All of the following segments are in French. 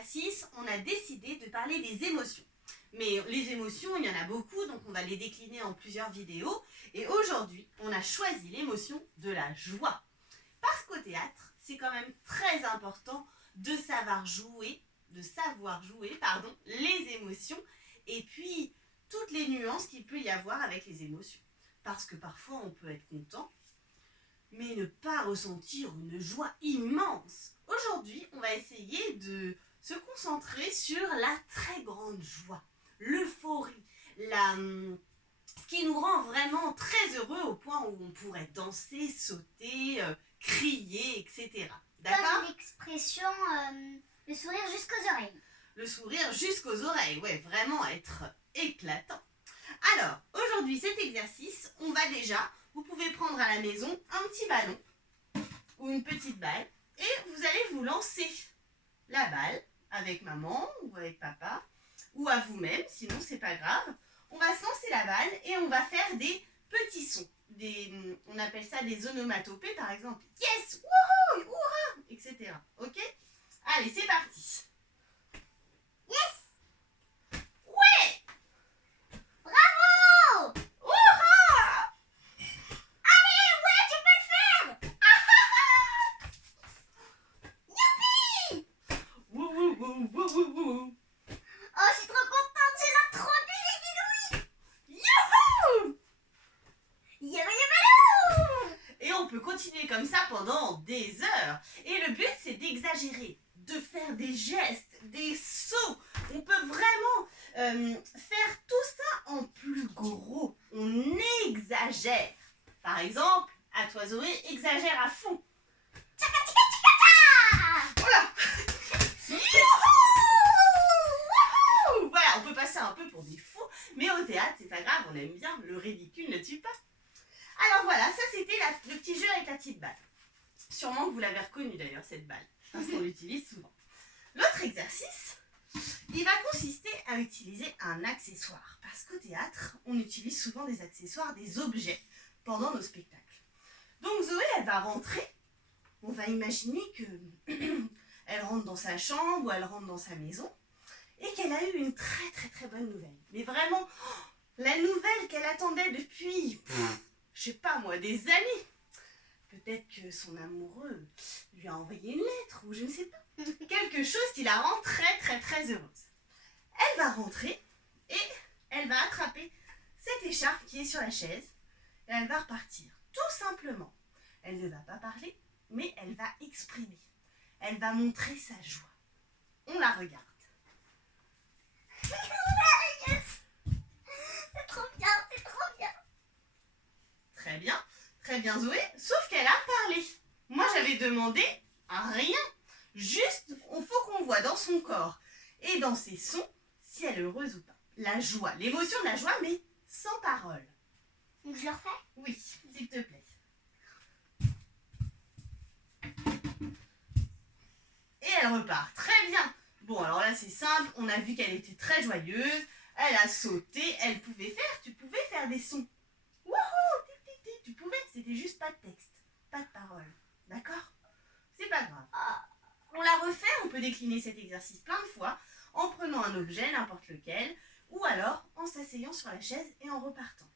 exercice, on a décidé de parler des émotions. Mais les émotions, il y en a beaucoup, donc on va les décliner en plusieurs vidéos. Et aujourd'hui, on a choisi l'émotion de la joie. Parce qu'au théâtre, c'est quand même très important de savoir jouer, les émotions et puis toutes les nuances qu'il peut y avoir avec les émotions. Parce que parfois, on peut être content, mais ne pas ressentir une joie immense. Aujourd'hui, on va essayer de se concentrer sur la très grande joie, l'euphorie, ce qui nous rend vraiment très heureux au point où on pourrait danser, sauter, crier, etc. D'accord ? Comme l'expression le sourire jusqu'aux oreilles. Le sourire jusqu'aux oreilles, ouais, vraiment être éclatant. Alors, aujourd'hui, cet exercice, on va déjà, vous pouvez prendre à la maison un petit ballon ou une petite balle et vous allez vous lancer la balle avec maman ou avec papa ou à vous-même, sinon c'est pas grave. On va se lancer la balle et on va faire des petits sons. On appelle ça des onomatopées par exemple. Yes, wouhou, hurrah, etc. Ok ? Allez, c'est parti. Yes! Ouais! Bravo! Hurrah! Allez, ouais, tu peux le faire! Youpi! Wouh, wouh, wouh, wouh, wouh, wouh. Oh, je suis trop contente, j'ai l'air trop bien, les bidouilles! Youhou! Yabalou! Et on peut continuer comme ça pendant des heures. Et le but, c'est d'exagérer, de faire des gestes, des sauts. On peut vraiment faire tout ça en plus gros. On exagère. Par exemple, à toi Zoé, exagère à fond. Tchaka tchaka tchaka tcha! Voilà. Youhou! Voilà, on peut passer un peu pour des fous, mais au théâtre, c'est pas grave, on aime bien, le ridicule ne tue pas. Alors voilà, ça c'était le petit jeu avec la petite balle. Sûrement que vous l'avez reconnue d'ailleurs, cette balle, parce qu'on l'utilise souvent. L'autre exercice, il va consister à utiliser un accessoire. Parce qu'au théâtre, on utilise souvent des accessoires, des objets, pendant nos spectacles. Donc Zoé, elle va rentrer. On va imaginer que elle rentre dans sa chambre ou elle rentre dans sa maison et qu'elle a eu une très très très bonne nouvelle. Mais vraiment, la nouvelle qu'elle attendait depuis, je sais pas moi, des années. Peut-être que son amoureux lui a envoyé une lettre ou je ne sais pas. Quelque chose qui la rend très très très heureuse. Elle va rentrer et elle va attraper cette écharpe qui est sur la chaise et elle va repartir. Tout simplement. Elle ne va pas parler, mais elle va exprimer. Elle va montrer sa joie. On la regarde. Yes! C'est trop bien, c'est trop bien! Très bien Zoé, sauf qu'elle a parlé. Moi j'avais demandé rien. Juste, il faut qu'on voit dans son corps et dans ses sons si elle est heureuse ou pas. La joie, l'émotion de la joie, mais sans parole. Donc je le refais? Oui, s'il te plaît. Et elle repart. Très bien. Bon, alors là, c'est simple. On a vu qu'elle était très joyeuse. Elle a sauté. Tu pouvais faire des sons. Wouhou, tic, tic, tic. Tu pouvais. C'était juste pas de texte. Pas de parole. D'accord ? C'est pas grave. On la refait. On peut décliner cet exercice plein de fois en prenant un objet, n'importe lequel, ou alors en s'asseyant sur la chaise et en repartant.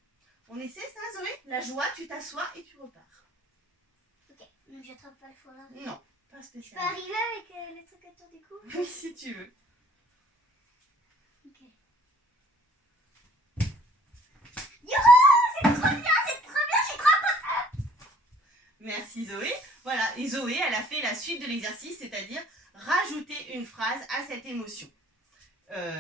On essaie ça, Zoé ? La joie, tu t'assois et tu repars. Ok, donc j'attrape pas le foulard. Non, pas Je peux spécialement. arriver avec le truc autour du cou? Oui, si tu veux. Ok. Youhou! C'est trop bien, je suis trop contente! Merci Zoé. Voilà, et Zoé, elle a fait la suite de l'exercice, c'est-à-dire rajouter une phrase à cette émotion.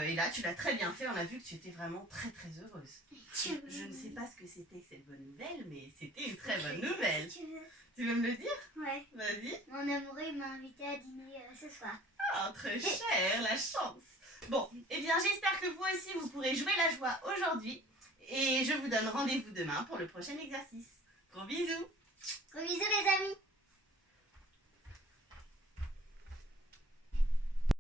Et là, tu l'as très bien fait, on a vu que tu étais vraiment très très heureuse. Je ne sais pas ce que c'était que cette bonne nouvelle, mais c'était une très bonne nouvelle. Si tu veux. Tu veux me le dire ? Ouais. Vas-y. Mon amoureux m'a invité à dîner ce soir. Oh, très cher, la chance. Bon, eh bien, j'espère que vous aussi, vous pourrez jouer la joie aujourd'hui. Et je vous donne rendez-vous demain pour le prochain exercice. Gros bisous. Gros bisous les amis.